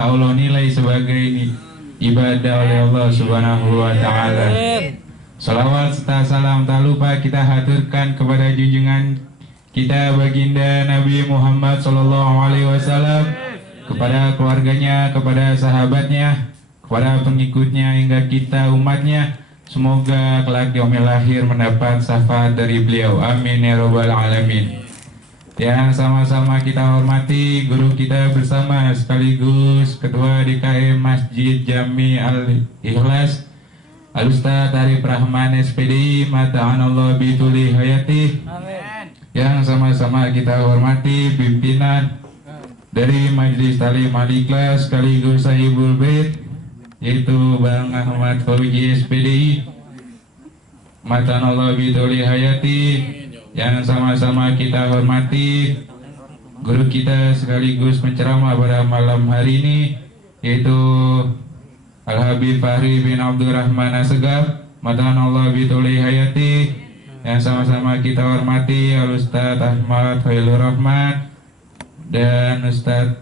Allah nilai sebagai ibadah oleh Allah Subhanahu wa taala. Salawat serta salam tak lupa kita haturkan kepada junjungan kita baginda Nabi Muhammad sallallahu alaihi wasallam, kepada keluarganya, kepada sahabatnya, kepada pengikutnya hingga kita umatnya. Semoga kelak di yaumil akhir mendapat syafaat dari beliau. Amin ya rabbal alamin. Yang sama-sama kita hormati guru kita bersama sekaligus Ketua DKM Masjid Jami Al-Ikhlas Al-Ustaz Arif Rahman SPDI Mata'anallah bituli hayati. Amin. Yang sama-sama kita hormati pimpinan dari Majelis Talim Al-Ikhlas sekaligus Sahibul Bait, yaitu Bang Ahmad Fauji SPDI Mata'anallah bituli hayati. Yang sama-sama kita hormati guru kita sekaligus penceramah pada malam hari ini, yaitu Al-Habib Fahri bin Abdurrahman Assegaf Mata'anallah bituli hayati. Yang sama-sama kita hormati Al-Ustaz Ahmad Khairul Rahman dan Ustaz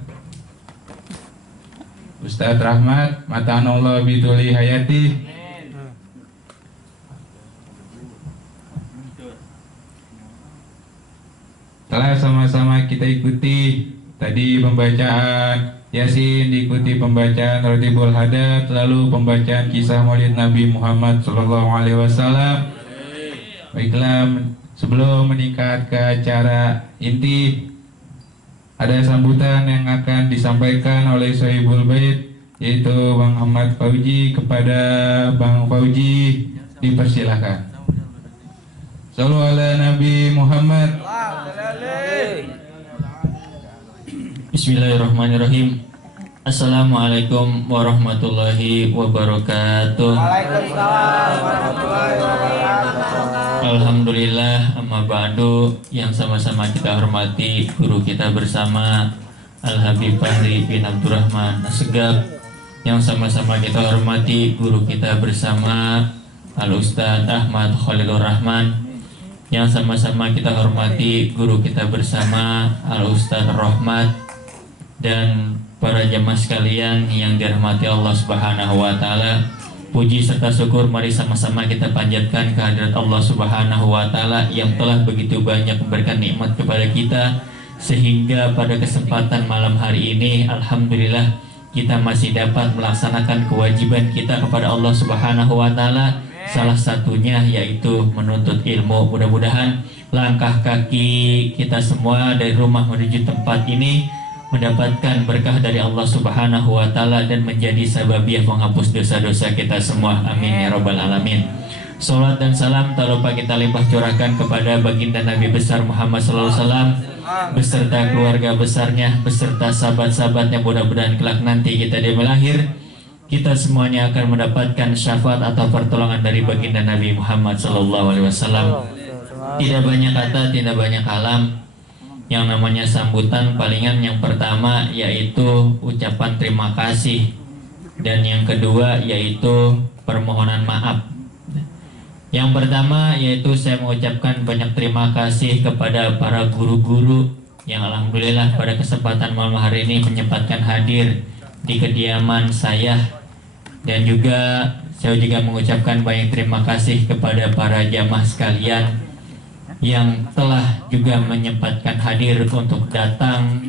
Rahmat Mata'anallah bituli hayati. Telah sama-sama kita ikuti tadi pembacaan Yasin, diikuti pembacaan Ratibul Hadat, lalu pembacaan kisah Maulid Nabi Muhammad sallallahu alaihi wasallam. Baiklah, sebelum meningkat ke acara inti, ada sambutan yang akan disampaikan oleh Sahibul Bait, yaitu Bang Ahmad Fauji. Kepada Bang Fauji dipersilahkan. Sallu ala Nabi Muhammad. Bismillahirrahmanirrahim. Assalamualaikum warahmatullahi wabarakatuh. Waalaikumsalam warahmatullahi wabarakatuh. Alhamdulillah, amma ba'du. Yang sama-sama kita hormati guru kita bersama Al-Habib Fahri bin Abdurrahman Assegaf. Yang sama-sama kita hormati guru kita bersama Al-Ustaz Ahmad Khalilur Rahman. Yang sama-sama kita hormati guru kita bersama Al-Ustaz Rahmat, dan para jamaah sekalian yang dirahmati Allah Subhanahu wa taala. Puji serta syukur mari sama-sama kita panjatkan kehadirat Allah Subhanahu wa taala yang telah begitu banyak memberikan nikmat kepada kita, sehingga pada kesempatan malam hari ini alhamdulillah kita masih dapat melaksanakan kewajiban kita kepada Allah Subhanahu wa taala. Salah satunya yaitu menuntut ilmu. Mudah-mudahan langkah kaki kita semua dari rumah menuju tempat ini mendapatkan berkah dari Allah Subhanahu wa taala dan menjadi sababiah menghapus dosa-dosa kita semua. Amin ya rabbal alamin. Salat dan salam tak lupa kita limpah curahkan kepada baginda Nabi besar Muhammad sallallahu alaihi wasallam beserta keluarga besarnya, beserta sahabat-sahabatnya. Mudah-mudahan kelak nanti kita di lahir, kita semuanya akan mendapatkan syafaat atau pertolongan dari baginda Nabi Muhammad sallallahu alaihi wasallam. Tidak banyak kata, tidak banyak kalam. Yang namanya sambutan palingan yang pertama yaitu ucapan terima kasih, dan yang kedua yaitu permohonan maaf. Yang pertama yaitu saya mengucapkan banyak terima kasih kepada para guru-guru yang alhamdulillah pada kesempatan malam hari ini menyempatkan hadir di kediaman saya, dan juga saya juga mengucapkan banyak terima kasih kepada para jamaah sekalian yang telah juga menyempatkan hadir untuk datang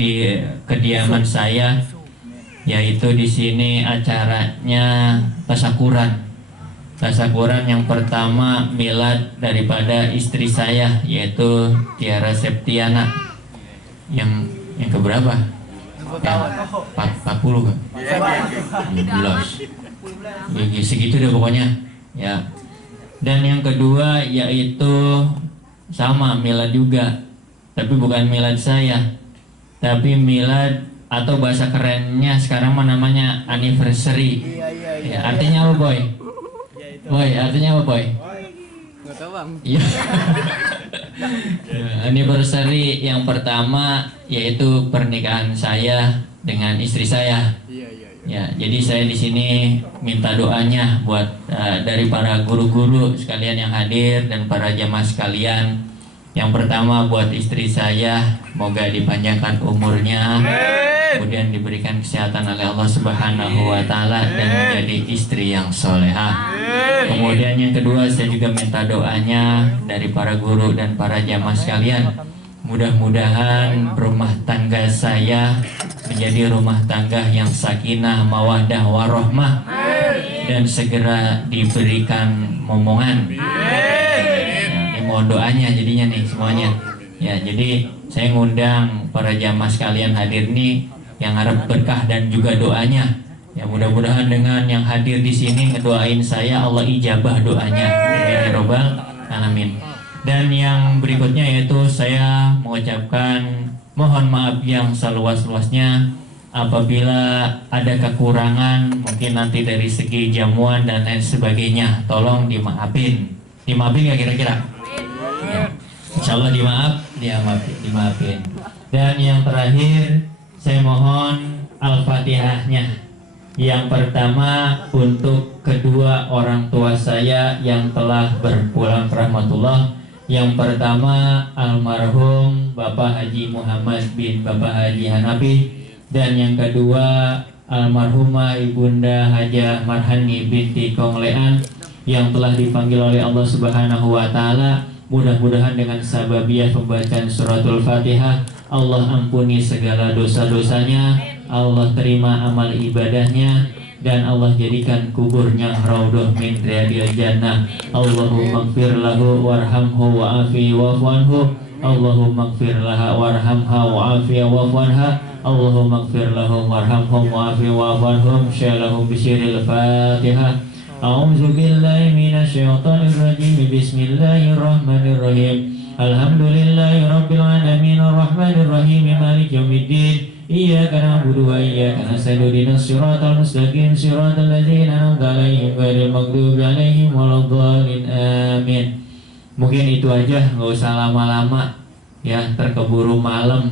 di kediaman saya, yaitu di sini acaranya tasakuran. Tasakuran yang pertama milad daripada istri saya, yaitu Tiara Septiana, yang keberapa? Yang 40 kan? 16. Ya, segitu deh pokoknya ya. Dan yang kedua yaitu sama milad juga, tapi bukan milad saya, tapi milad atau bahasa kerennya sekarang namanya anniversary. Ya, artinya apa boy? Boy, artinya apa boy? Nggak tahu bang. Iya. Anniversary yang pertama yaitu pernikahan saya dengan istri saya. Ya, jadi saya di sini minta doanya buat dari para guru-guru sekalian yang hadir dan para jamaah sekalian. Yang pertama buat istri saya, semoga dipanjangkan umurnya, kemudian diberikan kesehatan oleh Allah Subhanahu wa taala dan menjadi istri yang solehah. Kemudian yang kedua, saya juga minta doanya dari para guru dan para jamaah sekalian. Mudah-mudahan rumah tangga saya menjadi rumah tangga yang sakinah, mawaddah, warahmah, dan segera diberikan momongan. Nah, ini mohon doanya jadinya nih semuanya. Ya, jadi saya ngundang para jamaah sekalian hadir nih yang harap berkah dan juga doanya. Ya, mudah-mudahan dengan yang hadir di sini ngedoain saya, Allah ijabah doanya. Ya Rabbal alamin. Dan yang berikutnya yaitu saya mengucapkan mohon maaf yang seluas-luasnya apabila ada kekurangan mungkin nanti dari segi jamuan dan lain sebagainya, tolong dimaafin. Dimaafin gak kira-kira? Ya. Insya Allah dimaafin. Dan yang terakhir saya mohon Al-Fatihahnya. Yang pertama untuk kedua orang tua saya yang telah berpulang rahmatullah. Yang pertama almarhum Bapak Haji Muhammad bin Bapak Haji Hanafi, dan yang kedua almarhumah Ibunda Hajah Marhani binti Konglean yang telah dipanggil oleh Allah Subhanahu wa taala. Mudah-mudahan dengan sababiyah pembacaan suratul Fatihah Allah ampuni segala dosa-dosanya, Allah terima amal ibadahnya, dan Allah jadikan kuburnya raudhah min riyadil jannah. Allahumma ighfir lahu warhamhu wa'afi wa'fu anhu. Allahumma ighfir laha warhamha wa'afi wa'fu anha. Allahumma ighfir lahum warhamhum wa'afi wa'fu anhum. Syalahum bisyiril Fatihah. A'udzu billahi minasy syaithanir rajim. Bismillahirrahmanirrahim. Alhamdulillahi rabbil alamin arrahmanir rahim maliki yaumiddin. Iyyaka na'budu wa iyyaka nasta'in ihdinas siratal mustaqim siratal ladzina an'amta 'alaihim ghairil maghdubi 'alaihim waladdallin amin. Mungkin itu aja, nggak usah lama-lama ya, terkeburu malam.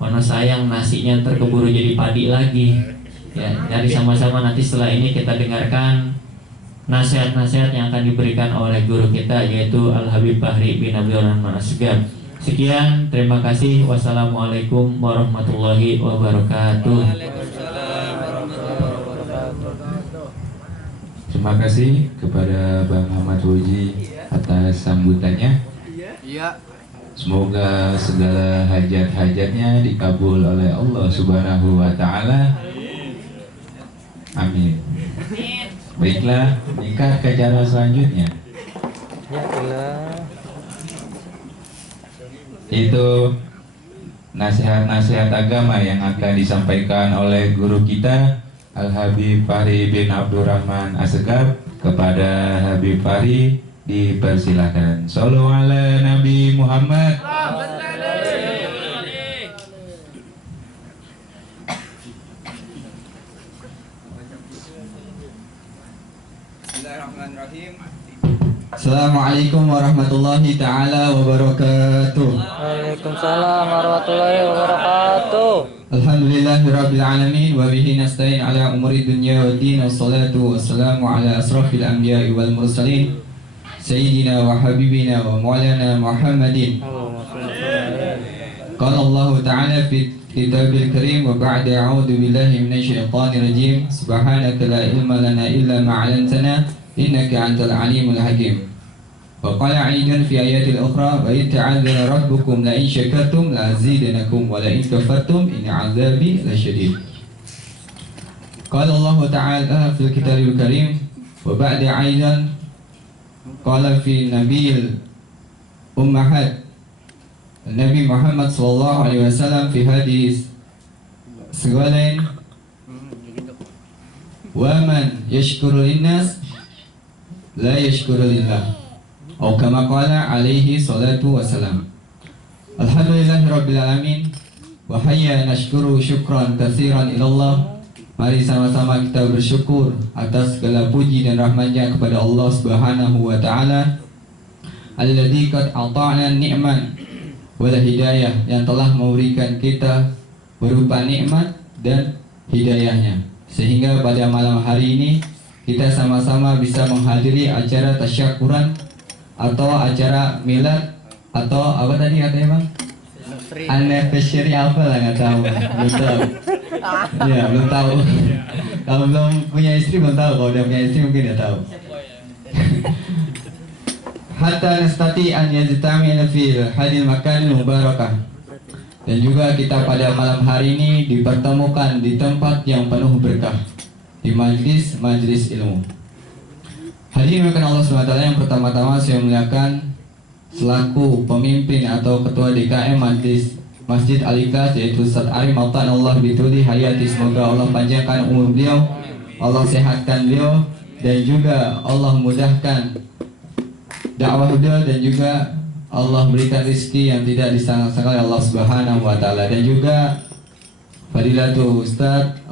Mana sayang nasinya terkeburu jadi padi lagi. Ya, dari sama-sama nanti setelah ini kita dengarkan nasihat-nasihat yang akan diberikan oleh guru kita yaitu Al-Habib Fahri bin Abdurrahman Asegaf. Sekian, terima kasih. Wassalamualaikum warahmatullahi wabarakatuh. Terima kasih kepada Bang Ahmad Fauzi atas sambutannya. Semoga segala hajat-hajatnya dikabul oleh Allah Subhanahu wa taala. Amin. Baiklah, nikah ke acara selanjutnya. Itu nasihat-nasihat agama yang akan disampaikan oleh guru kita Al-Habib Fahri bin Abdurrahman Asegaf. Kepada Habib Fahri dipersilakan. Shallu ala Nabi Muhammad. Bismillahirrahmanirrahim. Assalamualaikum warahmatullahi ta'ala wabarakatuh. Waalaikumsalam warahmatullahi wabarakatuh. Alhamdulillahirabbil alamin wa bihi nasta'in ala umuri dunya waddin. Wassalatu wassalamu ala asrafil anbiya'i wal mursalin sayyidina wa habibina wa maulana Muhammadin. Qala Allah ta'ala fi kitabil karim wa ba'da a'udzu billahi minasy syaithanir rajim. Subhanaka la ilma lana illa ma 'allamtana innaka antal alimul hakim. Wa qala aidan fi ayatil ukhra wa in ta'adzana rabbukum la in syakartum la azidanakum wa la in kafartum in 'adzabi lasyadid. Qala Allah ta'ala fil kitabil karim wa ba'da aidan qala fi nabiyil ummahat Nabi Muhammad sallallahu alaihi wasallam fi hadis segalain wa man yashkuru linnas la yashkuru lillah atau kama qala alaihi salatu wassalam. Alhamdulillahi rabbil alamin wa hayya nashkuru syukran katsiran ilallah. Mari sama-sama kita bersyukur atas segala puji dan rahmatnya kepada Allah Subhanahu wa taala alladzi qad ata'ana ni'man wal hidayah, yang telah memberikan kita berupa nikmat dan hidayahnya, sehingga pada malam hari ini kita sama-sama bisa menghadiri acara tasyakuran atau acara milad atau apa tadi katanya bang? Anniversary apa lah nggak tahu. Betul. Ya, belum tahu. Kalau belum punya istri belum tahu. Kalau udah punya istri mungkin udah tahu. Hatta nastati an yajtami'na fil hadil makanil mubarakah. Dan juga kita pada malam hari ini dipertemukan di tempat yang penuh berkah, di majlis ilmu. Hadirin yang Allah SWT, yang pertama-tama saya muliakan selaku pemimpin atau ketua DKM Masjid Al-Ikhlas, yaitu Ustaz Arif Mautan Allah bituli hayati. Semoga Allah panjangkan umur beliau, Allah sehatkan beliau, dan juga Allah mudahkan dakwah beliau, dan juga Allah berikan rezeki yang tidak disangka-sangka oleh Allah Subhanahu wa taala. Dan juga Fadilatul Ustaz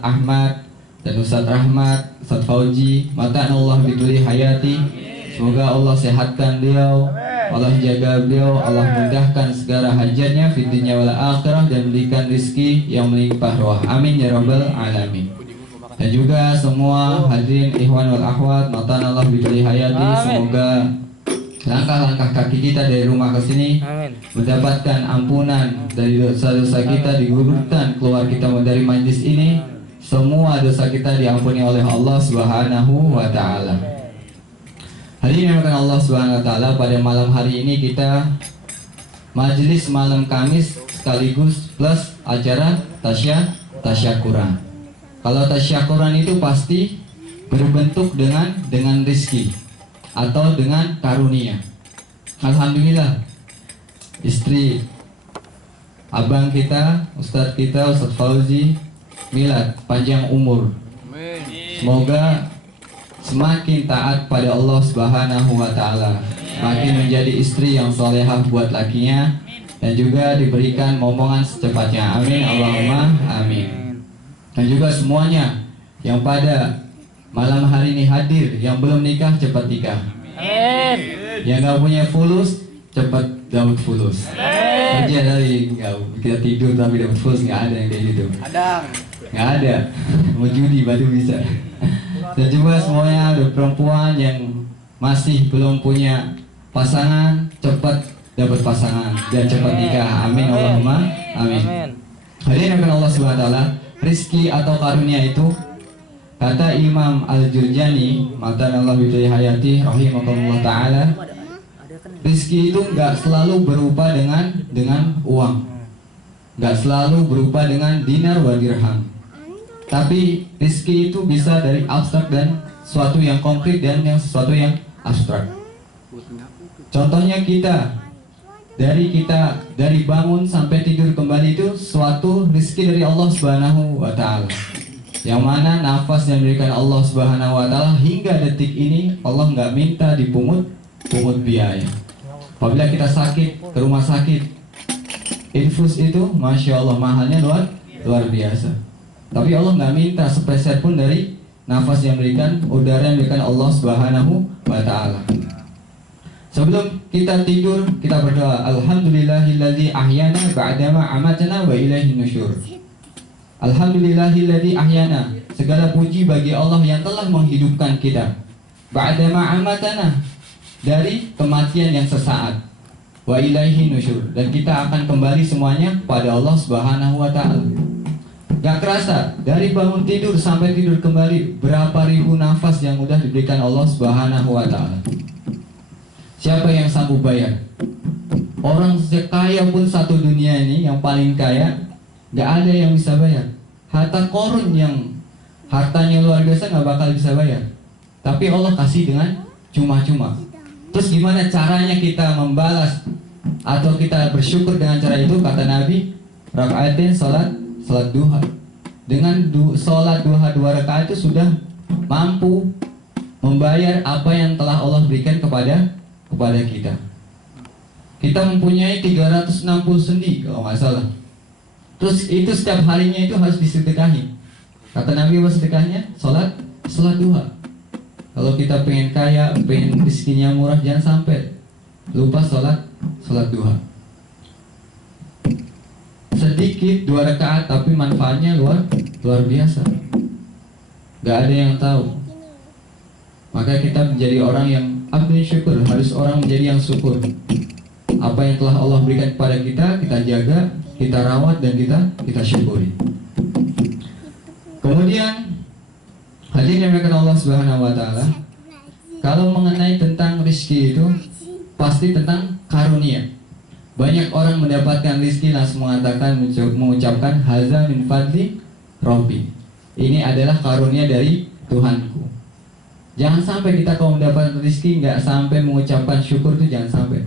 Ahmad dan Ustaz Rahmat, Ustaz Fauji, mata Allah bituli hayati. Semoga Allah sehatkan beliau, Allah jaga beliau, Allah mudahkan segala hajatnya fid dunya wal akhirah, dan berikan rezeki yang melimpah ruah. Amin ya rabbal alamin. Dan juga semua hadirin ikhwan wal akhwat, mata Allah bituli hayati. Semoga langkah-langkah kaki kita dari rumah ke sini mendapatkan ampunan dari dosa-dosa kita, digugurkan keluar kita dari majlis ini, semua dosa kita diampuni oleh Allah Subhanahu wa taala. Hadirin yang Allah Subhanahu wa taala, pada malam hari ini kita majlis malam Kamis sekaligus plus acara tasyakuran. Kalau tasyakuran itu pasti berbentuk dengan rezeki atau dengan karunia. Alhamdulillah, istri abang kita, Ustadz Fauzi milad, panjang umur. Semoga semakin taat pada Allah Subhanahu wa taala, makin menjadi istri yang solehah buat lakinya, dan juga diberikan momongan secepatnya. Amin Allahumma amin. Dan juga semuanya yang pada malam hari ini hadir, yang belum nikah cepat nikah. Amin. Yang nggak punya fulus cepat dapat fulus. Kerja dari kita tidur tapi dapat fulus, nggak ada yang kayak gitu. Nggak ada. Mau judi baru bisa. Dan juga semuanya ada perempuan yang masih belum punya pasangan, cepat dapat pasangan dan cepat nikah. Amin Allahumma amin. Hadirin yang Allah Subhanahu wa taala, rizki atau karunia itu, kata Imam Al-Jurjani, matan Allah bidai hayati rahimahullah ta'ala, rizki itu nggak selalu berupa dengan uang, nggak selalu berupa dengan dinar wa dirham, tapi rizki itu bisa dari abstrak dan sesuatu yang konkret dan yang sesuatu yang abstrak. Contohnya dari bangun sampai tidur kembali itu suatu rizki dari Allah Subhanahu wa ta'ala, yang mana nafas yang diberikan Allah Subhanahu wa taala hingga detik ini Allah nggak minta dipungut biaya. Apabila kita sakit ke rumah sakit, infus itu masya Allah mahalnya luar biasa. Tapi Allah nggak minta sepeser pun dari nafas yang diberikan, udara yang diberikan Allah Subhanahu wa taala. Sebelum kita tidur, kita berdoa, Alhamdulillahilladzi ahyana ba'dama amatana wa ilaihin nusyur. Alhamdulillahilladzi ahyana, segala puji bagi Allah yang telah menghidupkan kita, ba'dama amatana, dari kematian yang sesaat, wa ilaihin nusyur, dan kita akan kembali semuanya pada Allah Subhanahu wa taala. Gak kerasa dari bangun tidur sampai tidur kembali, berapa ribu nafas yang udah diberikan Allah Subhanahu wa taala. Siapa yang sanggup bayar? Orang sekaya pun satu dunia ini, yang paling kaya, gak ada yang bisa bayar. Harta korun yang hartanya luar biasa gak bakal bisa bayar, tapi Allah kasih dengan cuma-cuma. Terus gimana caranya kita membalas atau kita bersyukur dengan cara itu? Kata Nabi, rakaatin salat duha. Dengan salat duha 2 rakaat itu sudah mampu membayar apa yang telah Allah berikan kepada kita. Kita mempunyai 360 sendi kalau nggak salah. Terus itu setiap harinya itu harus disedekahi. Kata Nabi, apa sedekahnya? Salat duha. Kalau kita pengen kaya, pengen rezekinya murah, jangan sampai lupa salat duha. Sedikit 2 rakaat tapi manfaatnya luar biasa. Gak ada yang tahu. Maka kita menjadi orang yang abdi syukur, harus orang menjadi yang syukur. Apa yang telah Allah berikan kepada kita, kita jaga, kita rawat, dan kita syukuri. Kemudian hadirin yang dimuliakan Allah Subhanahu wa taala, kalau mengenai tentang rizki itu pasti tentang karunia. Banyak orang mendapatkan rizki langsung mengatakan, mengucapkan haza min fadli Rabbi. Ini adalah karunia dari Tuhanku. Jangan sampai kita kalau mendapatkan rizki nggak sampai mengucapkan syukur, itu jangan sampai.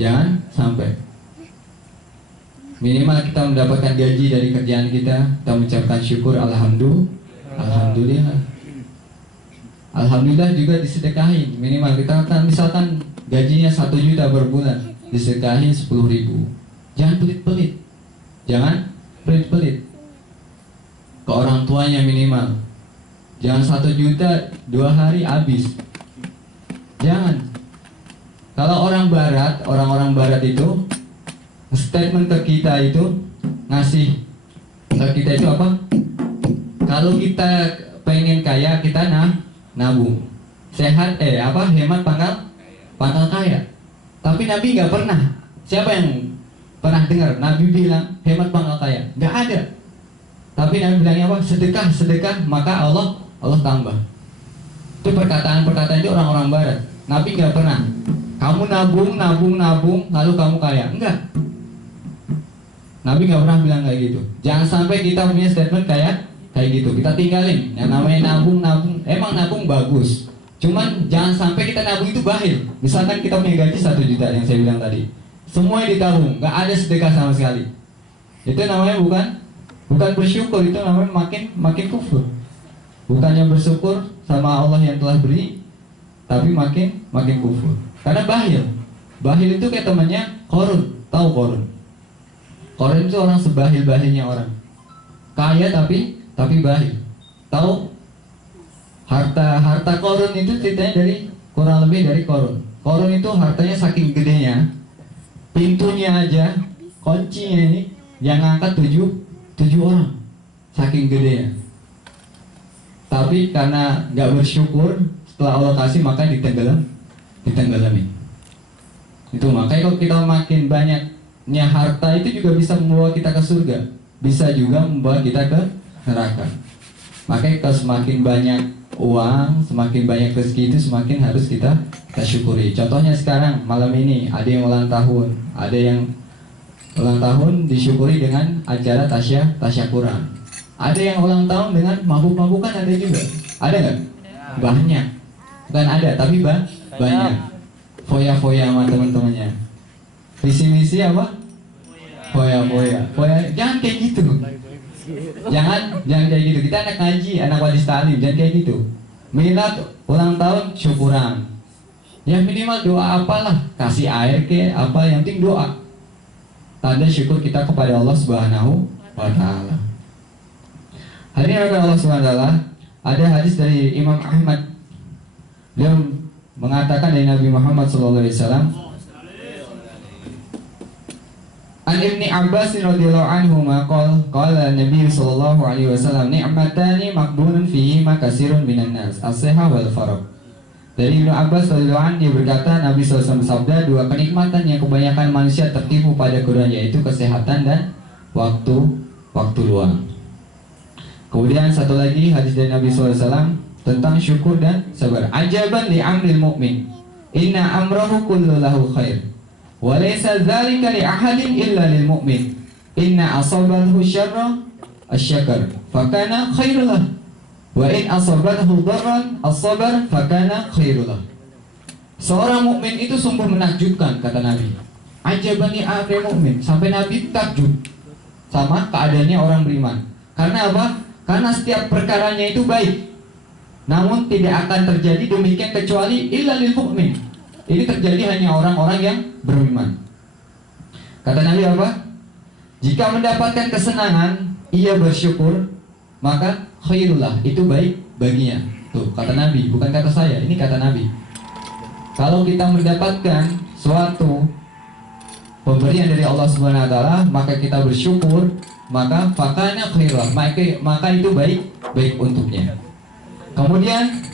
Jangan sampai. Minimal kita mendapatkan gaji dari kerjaan kita mengucapkan syukur, alhamdulillah. Alhamdulillah juga disedekahin. Minimal kita misalkan gajinya 1 juta per bulan, disedekahin 10.000. Jangan pelit-pelit. Jangan pelit-pelit. Ke orang tuanya minimal. Jangan 1 juta 2 hari habis. Jangan. Kalau orang-orang barat itu statement ke kita itu ngasih ke kita itu apa? Kalau kita pengen kaya, kita nabung. Sehat hemat pangkal kaya. Tapi Nabi nggak pernah. Siapa yang pernah dengar Nabi bilang hemat pangkal kaya? Nggak ada. Tapi Nabi bilangnya apa? Sedekah maka Allah tambah. Itu perkataan itu orang-orang barat. Nabi nggak pernah. Kamu nabung lalu kamu kaya. Enggak. Nabi nggak pernah bilang kayak gitu. Jangan sampai kita punya statement kayak gitu. Kita tinggalin. Yang namanya nabung. Emang nabung bagus. Cuman jangan sampai kita nabung itu bahil. Misalkan kita punya gaji 1 juta yang saya bilang tadi. Semuanya ditabung. Nggak ada sedekah sama sekali. Itu namanya bukan bersyukur. Itu namanya makin kufur. Bukannya bersyukur sama Allah yang telah beri, tapi makin kufur. Karena bahil. Bahil itu kayak temannya Korun. Tahu Korun? Korun itu orang sebahil-bahilnya orang. Kaya tapi bahil. Tahu? Harta Korun itu ceritanya kurang lebih dari Korun. Korun itu hartanya saking gedenya, pintunya aja, kuncinya ini yang ngangkat 7 orang. Saking gedenya. Tapi karena nggak bersyukur, setelah Allah kasih maka ditenggelami. Itu makanya kalau kita makin banyaknya harta itu juga bisa membawa kita ke surga, bisa juga membawa kita ke neraka. Makanya kalau semakin banyak uang, semakin banyak rezeki itu semakin harus kita syukuri. Contohnya sekarang malam ini ada yang ulang tahun, disyukuri dengan acara tasyakuran. Ada yang ulang tahun dengan mabuk-mabukan, ada juga. Ada nggak? Banyak. Bukan ada, tapi banyak. Foya-foya sama teman-temannya. Visi-misi apa? Foya-foya. Jangan kayak gitu. Jangan kayak gitu. Kita anak ngaji, anak wadis ta'lim, jangan kayak gitu. Milad ulang tahun syukuran. Ya minimal doa apalah, kasih air ke apa, yang penting doa. Tanda syukur kita kepada Allah Subhanahu wa taala. Hadirin Allah Subhanahu wa taala, ada hadis dari Imam Ahmad. Dia mengatakan dari Nabi Muhammad sallallahu alaihi wasallam, An Ibni Abbas radhiyallahu anhu qala Nabi sallallahu alaihi wasallam, ni'matani maqbulun fihima katsirun minan nas, as-sihah wal faragh. Dari Ibnu Abbas radhiyallahu anhu dia berkata, Nabi sallallahu alaihi wasallam bersabda, 2 kenikmatan yang kebanyakan manusia tertipu pada keduanya, yaitu kesehatan dan waktu luang. Kemudian satu lagi hadis dari Nabi SAW tentang syukur dan sabar. Ajaban li amril mu'min, inna amrahu kullu lahu khair, wa laysa dzalika li ahadin illa lil mu'min. Inna asabathu syarra asyakar, fakana khairullah, wa in asabathu dharran as-sabar, fakana khairullah. Seorang mukmin itu sungguh menakjubkan, kata Nabi. Ajaban li amril mu'min, sampai Nabi takjub sama keadaannya orang beriman. Karena apa? Karena setiap perkaranya itu baik, namun tidak akan terjadi demikian kecuali illa lil mu'min. Ini terjadi hanya orang-orang yang beriman. Kata Nabi apa? Jika mendapatkan kesenangan, ia bersyukur, maka khairullah, itu baik baginya. Tuh, kata Nabi, bukan kata saya, ini kata Nabi. Kalau kita mendapatkan suatu pemberian dari Allah Subhanahu wa taala, maka kita bersyukur, maka fakana khairullah, maka itu baik untuknya. Kemudian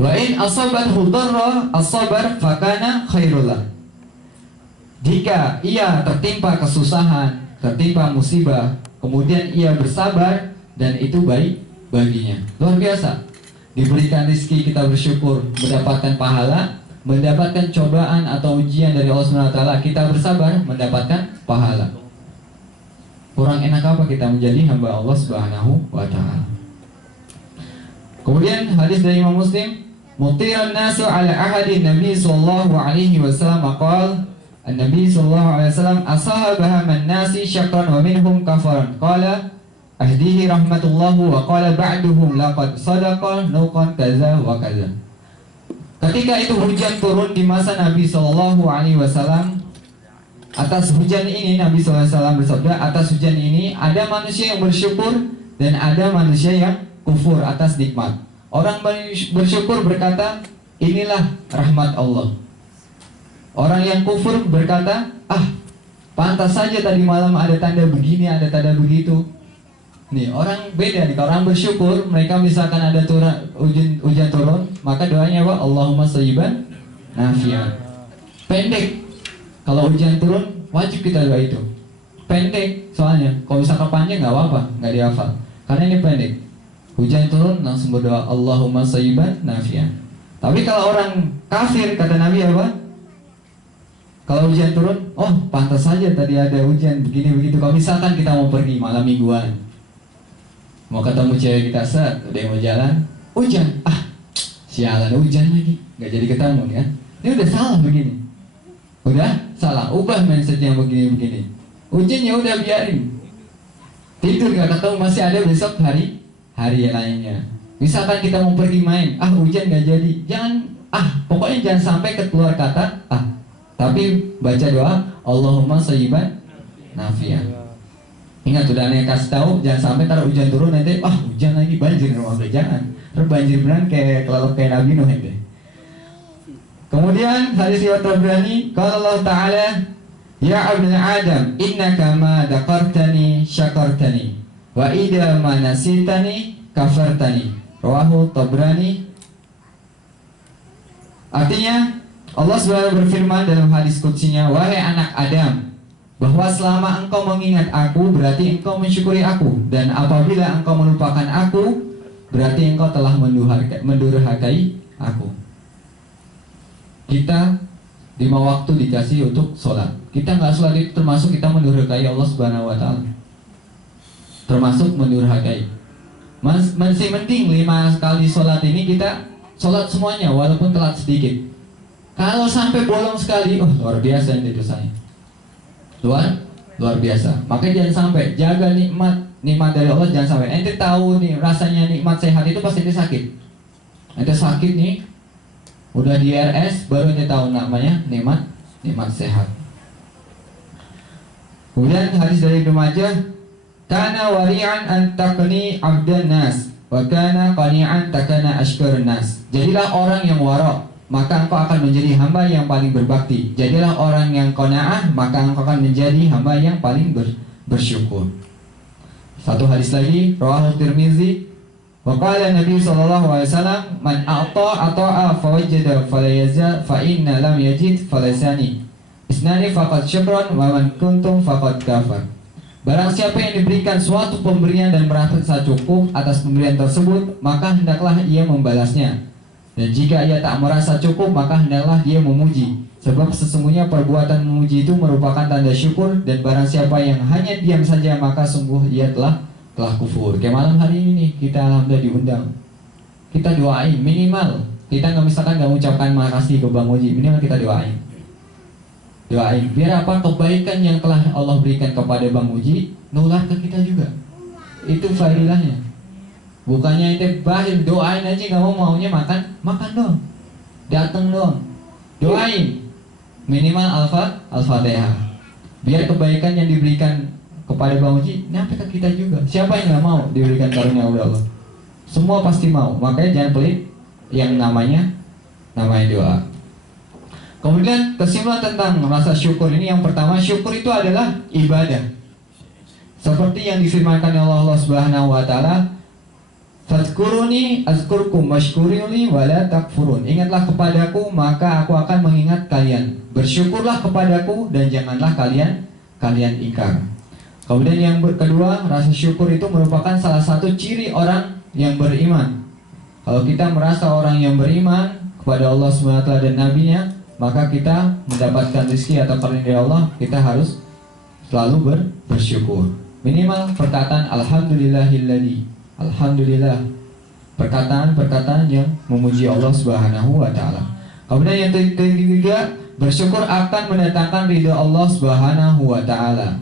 wa in asabathu dharra as-sabar, fakana khairullah. Jika ia tertimpa kesusahan, tertimpa musibah, kemudian ia bersabar, dan itu baik baginya. Luar biasa. Diberikan rezeki kita bersyukur, mendapatkan pahala, mendapatkan cobaan atau ujian dari Allah Subhanahu wa taala, kita bersabar, mendapatkan pahala. Kurang enak apa kita menjadi hamba Allah Subhanahu wa taala. Kemudian hadis dari Imam Muslim, mutiran nasu ala ahadin Nabi sallallahu alaihi wasallam qala An-Nabi sallallahu alaihi wasallam asahabaha man nasi syakran wa minhum kafaran qala ahdihi rahmatullahu wa qala ba'duhum laqad sadaqa nuqan kaza wa kaza. Ketika itu hujan turun di masa Nabi sallallahu alaihi wasallam, atas hujan ini Nabi sallallahu alaihi wasallam bersabda, atas hujan ini ada manusia yang bersyukur dan ada manusia yang kufur atas nikmat. Orang bersyukur berkata, inilah rahmat Allah. Orang yang kufur berkata, pantas saja tadi malam ada tanda begini, ada tanda begitu. Nih, orang beda nih. Kalau orang bersyukur, mereka misalkan ada hujan turun, maka doanya apa? Allahumma shayyiban nafi'an. Pendek. Kalau hujan turun, wajib kita doa itu. Pendek soalnya. Kalau misalkan panjang nggak apa-apa, nggak dihafal. Karena ini pendek. Hujan turun langsung berdoa Allahumma shayyiban nafi'an. Tapi kalau orang kafir, kata Nabi apa? Kalau hujan turun, pantas saja tadi ada hujan begini begitu. Kalau misalkan kita mau pergi malam mingguan, mau ketemu cewek kita, udah mau jalan, hujan, sialan hujan lagi, nggak jadi ketemu ya. Ini udah salah begini, udah salah, ubah mindset yang begini-begini. Hujan ya udah biarin, tidur nggak ketemu, masih ada besok hari yang lainnya. Misalkan kita mau pergi main, hujan nggak jadi, jangan, pokoknya jangan sampai keluar kata tapi baca doa Allahumma shayyiban nafi'an. Ingat, udah aneh kasih tahu, jangan sampai taruh hujan turun nanti hujan lagi, banjir rumah gue, jangan. Terus banjir beneran kayak Nabi Nuh itu. Kemudian hadis riwayat Tabrani, qala Allah Ta'ala, ya ibn Adam, innaka ma daqartani syakartani wa idza ma nasitani kafartani. Rawahu Tabrani. Artinya Allah SWT berfirman dalam hadis qudsinya, wahai anak Adam, bahwa selama engkau mengingat aku, berarti engkau mensyukuri aku, dan apabila engkau melupakan aku, berarti engkau telah mendurhakai aku. Kita 5 waktu dikasih untuk sholat. Kita nggak sholat itu termasuk kita mendurhakai Allah Subhanahu wa taala. Termasuk mendurhakai. Masih mending 5 kali sholat ini kita sholat semuanya walaupun telat sedikit. Kalau sampai bolong sekali, luar biasa ini dosanya. Luar biasa. Makanya jangan sampai, jaga nikmat dari Allah, jangan sampai. Ente tahu nih rasanya nikmat sehat itu pasti ente sakit. Ente sakit nih, udah di RS baru ente tahu namanya nikmat sehat. Kemudian hadis dari Ibnu Majah, kana wari'an an taqni 'abdan nas wa kana qani'an takana ashkurun nas. Jadilah orang yang wara', maka engkau akan menjadi hamba yang paling berbakti. Jadilah orang yang qanaah, maka engkau akan menjadi hamba yang paling bersyukur. Satu hadis lagi, rawahu Tirmizi, wa qala Nabi sallallahu alaihi wasallam, man ata'a fa wajada fala yazal fa inna lam yajid falasani. Isnani faqad syukran wa man kuntum faqad kafar. Barang siapa yang diberikan suatu pemberian dan merasa cukup atas pemberian tersebut, maka hendaklah ia membalasnya. Dan jika ia tak merasa cukup, maka hendaklah dia memuji. Sebab sesungguhnya perbuatan memuji itu merupakan tanda syukur. Dan barang siapa yang hanya diam saja, maka sungguh ia telah kufur. Kayak malam hari ini nih, kita alhamdulillah diundang. Kita doain minimal. Kita misalkan nggak mengucapkan makasih ke Bang Uji, minimal kita doain. Biar apa? Kebaikan yang telah Allah berikan kepada Bang Uji nular ke kita juga. Itu faedahnya. Bukannya ente bahil, doain aja, nggak maunya makan dong, datang dong, doain minimal al-fatihah. Biar kebaikan yang diberikan kepada Bang Uji nyampe ke kita juga. Siapa yang nggak mau diberikan karunia oleh Allah? Semua pasti mau. Makanya jangan pelit yang namanya doa. Kemudian kesimpulan tentang rasa syukur ini, yang pertama, syukur itu adalah ibadah. Seperti yang difirmankan Allah Subhanahu wa taala, fadhkuruni azkurkum washkuruni wala takfurun. Ingatlah kepadaku, maka aku akan mengingat kalian. Bersyukurlah kepadaku dan janganlah kalian ingkar. Kemudian yang kedua, rasa syukur itu merupakan salah satu ciri orang yang beriman. Kalau kita merasa orang yang beriman kepada Allah SWT dan Nabi-Nya, maka kita mendapatkan rezeki atau karunia dari Allah, kita harus selalu bersyukur. Minimal perkataan alhamdulillahilladzi. Alhamdulillah. Perkataan-perkataan yang memuji Allah Subhanahu wa taala. Kemudian yang ketiga, bersyukur akan mendatangkan ridha Allah Subhanahu wa taala.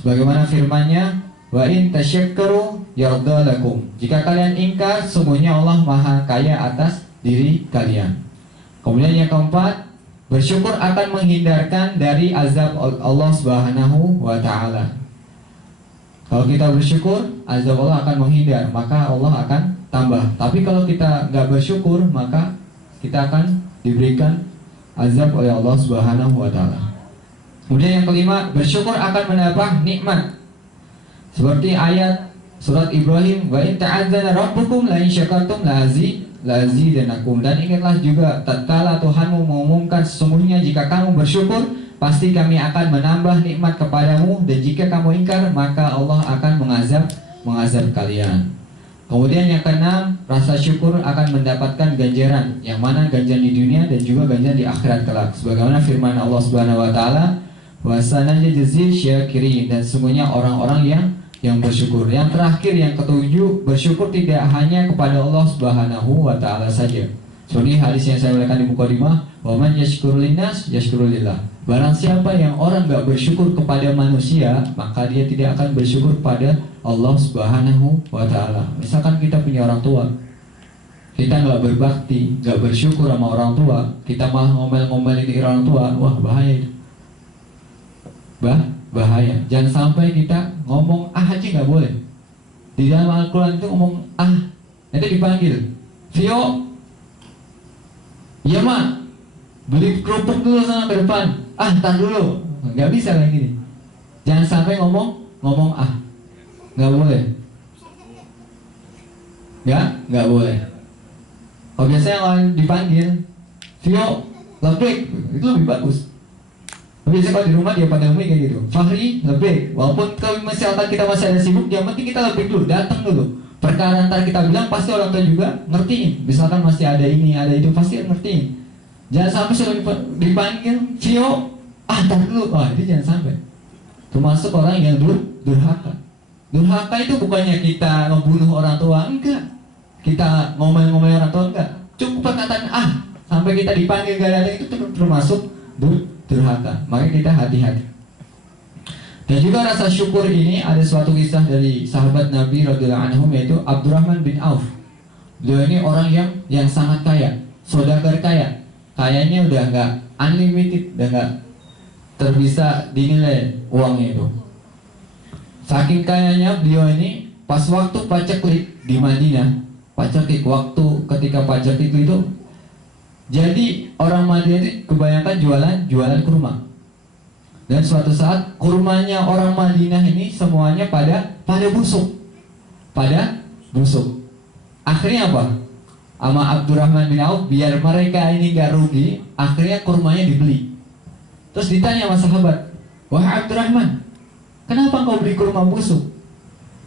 Sebagaimana firman-Nya, wa in tasyakkaru yarda lakum. Jika kalian ingkar, sungguhnya Allah Maha Kaya atas diri kalian. Kemudian yang keempat, bersyukur akan menghindarkan dari azab Allah Subhanahu wa taala. Kalau kita bersyukur, azab Allah akan menghindar, maka Allah akan tambah. Tapi kalau kita nggak bersyukur, maka kita akan diberikan azab oleh Allah Subhanahu wa taala. Kemudian yang kelima, bersyukur akan mendapat nikmat. Seperti ayat surat Ibrahim, wa in ta'adzana rabbukum la in syakartum la'azidanakum. Dan ingatlah juga tatkala Tuhanmu mengumumkan, sesungguhnya jika kamu bersyukur, pasti kami akan menambah nikmat kepadamu, dan jika kamu ingkar, maka Allah akan mengazab kalian. Kemudian yang keenam, rasa syukur akan mendapatkan ganjaran, yang mana ganjaran di dunia dan juga ganjaran di akhirat kelak. Sebagaimana firman Allah Subhanahu wa taala, wa sanajzil syakirin, dan sesungguhnya orang-orang yang bersyukur. Yang terakhir, yang ketujuh, bersyukur tidak hanya kepada Allah Subhanahu wa taala saja. Seperti hadis yang saya bacakan di mukadimah, wa man yashkuru linnas yashkuru lillah. Barang siapa yang orang gak bersyukur kepada manusia, maka dia tidak akan bersyukur kepada Allah Subhanahu wa taala. Misalkan kita punya orang tua, kita gak berbakti, gak bersyukur sama orang tua, kita malah ngomel-ngomelin orang tua, wah bahaya itu. Bahaya. Jangan sampai kita ngomong aja nggak boleh. Di dalam Al-Quran itu ngomong nanti dipanggil, Vio, iya mak, beli kerupuk dulu sana ke depan. Tar dulu, nggak bisa kayak gini. Jangan sampai ngomong nggak boleh. Nggak boleh. Oh, biasanya kalau dipanggil, Vio, lebih, itu lebih bagus. Biasanya kalau di rumah dia panggil kayak gitu, Fahri, lebih. Walaupun kalau misalkan kita masih ada sibuk, yang penting kita lebih dulu, datang dulu. Perkara ntar kita bilang, pasti orang tua juga ngertiin. Misalkan masih ada ini, ada itu, pasti ngertiin. Jangan sampai sudah dipanggil, Vio, tar dulu. Itu jangan sampai. Termasuk orang yang durhaka. Durhaka itu bukannya kita membunuh orang tua, enggak. Kita ngomel-ngomel orang tua, enggak. Cukup perkataan sampai kita dipanggil gak datang, itu termasuk durhaka. Maka kita hati-hati. Dan juga rasa syukur ini, ada suatu kisah dari sahabat Nabi radhiyallahu anhu, yaitu Abdurrahman bin Auf. Beliau ini orang yang sangat kaya, saudagar kaya. Kayanya udah nggak unlimited, udah nggak terbisa dinilai uangnya itu. Saking kayanya beliau ini, pas waktu paceklik di Madinah, paceklik waktu ketika paceklik itu, jadi orang Madinah itu kebanyakan jualan kurma. Dan suatu saat kurmanya orang Madinah ini semuanya pada busuk. Akhirnya apa? Sama Abdurrahman bin Auf, biar mereka ini gak rugi, akhirnya kurmanya dibeli. Terus ditanya sama sahabat, wahai Abdurrahman, kenapa kau beli kurma busuk?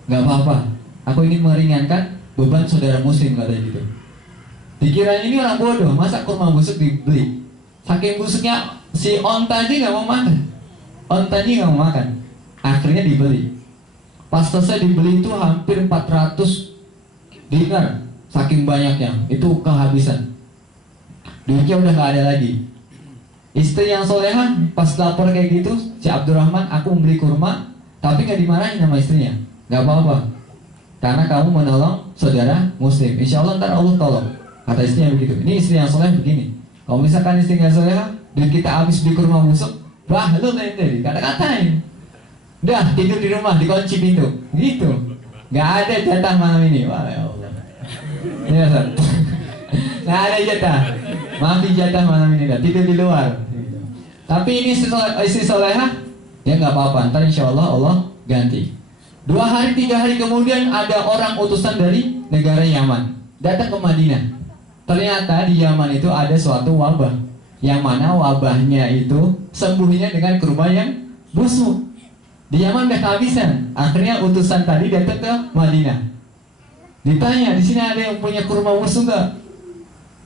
Gak apa-apa, aku ingin meringankan beban saudara muslim, katanya gitu. Dikiranya ini orang bodoh, masa kurma busuk dibeli? Saking busuknya, si onta aja gak mau makan. Ontanya gak mau makan. Akhirnya dibeli. Pas selesai dibeli itu hampir 400 dinar. Saking banyaknya, itu kehabisan. Duitnya udah gak ada lagi. Istri yang solehah pas lapor kayak gitu, si Abdurrahman, aku membeli kurma, tapi gak dimarahin sama istrinya. Gak apa-apa, karena kamu menolong saudara muslim, insya Allah ntar Allah tolong. Kata istrinya begitu. Ini istri yang soleh begini. Kalau misalkan istri gak solehah, duit kita habis beli kurma busuk, lu nanti kata-katain. Udah tidur di rumah, dikunci pintu, gitu. Gak ada jatah malam ini. Wah ya Allah. Ya, nggak ada jatah. Maaf, jatah malam ini dah tidur di luar. Tapi ini istri solehah, ya nggak apa-apa. Ntar insya Allah Allah ganti. 2 hari 3 hari kemudian ada orang utusan dari negara Yaman datang ke Madinah. Ternyata di Yaman itu ada suatu wabah, yang mana wabahnya itu sembuhnya dengan kurma yang busuk. Di Yaman udah kehabisan. Akhirnya utusan tadi datang ke Madinah. Ditanya, di sini ada yang punya kurma busuk nggak?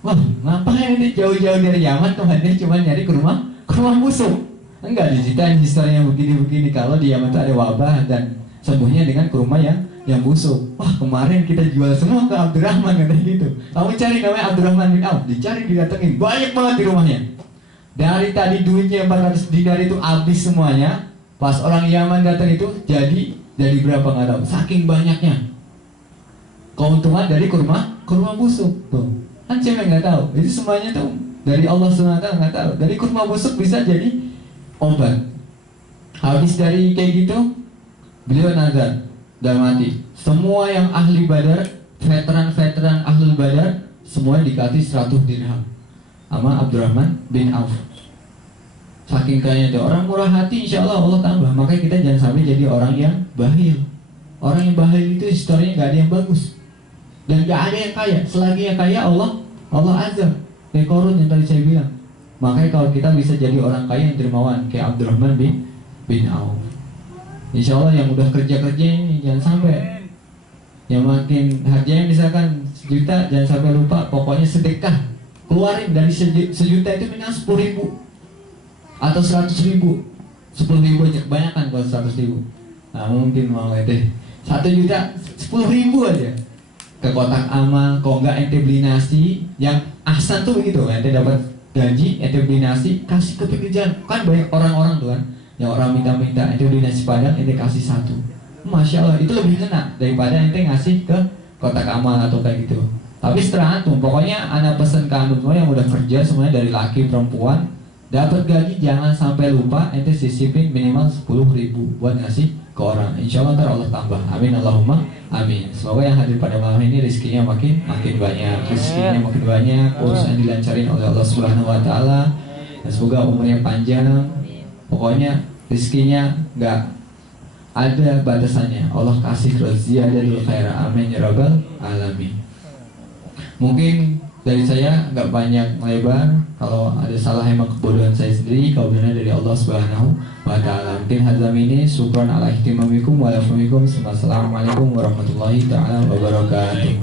Wah, ngapain ini jauh-jauh dari Yaman ke Madinah cuma nyari kurma busuk? Enggak, diceritain historinya begini-begini. Kalau di Yaman itu ada wabah dan sembuhnya dengan kurma yang busuk. Wah, kemarin kita jual semua ke Abdurrahman katanya gitu. Kamu cari namanya Abdurrahman bin Auf, dicari didatengin, banyak banget di rumahnya. Dari tadi duitnya 400 dinar itu habis semuanya. Pas orang Yaman datang itu jadi berapa nggak tahu. Saking banyaknya. Keuntungan dari kurma busuk tuh. Kan cewek nggak tahu. Itu semuanya tuh dari Allah SWT nggak tahu. Dari kurma busuk bisa jadi obat. Habis dari kayak gitu, beliau nazar dan mati. Semua yang ahli Badar, veteran ahli Badar, semuanya dikasih 100 dirham sama Abdurrahman bin Auf. Saking kayaknya tuh orang murah hati, insya Allah tambah. Makanya kita jangan sampai jadi orang yang bakhil. Orang yang bakhil itu historinya nggak ada yang bagus dan nggak ada yang kaya. Selagi yang kaya Allah azab. Kayak Korun yang tadi saya bilang. Makanya kalau kita bisa jadi orang kaya yang dermawan kayak Abdurrahman bin Auf, insya Allah yang udah kerja ini jangan sampai. Yang makin harganya misalkan 1 juta, jangan sampai lupa. Pokoknya sedekah, keluarin dari sejuta itu minimal 10.000 atau 100.000. 10.000 aja kebanyakan kalau 100.000. Nah mungkin mau itu 1 juta 10.000 aja ke kotak amal. Kalau enggak ente beli nasi yang ahsan tuh begitu, ente dapat gaji, ente beli nasi kasih ke pinggir jalan. Kan banyak orang-orang tuh kan yang orang minta-minta, ente beli nasi padang, ente kasih 1. Masya Allah, itu lebih kena daripada ente ngasih ke kotak amal atau kayak gitu. Tapi setelah antum, pokoknya anak pesen ke antum semua yang udah kerja semuanya dari laki perempuan, dapat gaji jangan sampai lupa ente sisipin minimal 10.000 buat ngasih ke orang. Insya Allah ntar Allah tambah. Amin Allahumma amin. Semoga yang hadir pada malam ini rezekinya makin banyak, rezekinya makin banyak, urusan dilancarin oleh Allah Subhanahu Wa Taala, dan semoga umurnya panjang. Pokoknya rezekinya nggak ada batasannya. Allah kasih ziyadatul khairah. Amin ya rabbal alamin. Mungkin dari saya nggak banyak lebar. Kalau ada salah emang kebodohan saya sendiri. Kalau benar dari Allah Subhanahu Wa Taala. Mungkin hazam ini syukran ala ihtimamikum wa alaikum. Assalamualaikum warahmatullahi taala wabarakatuh.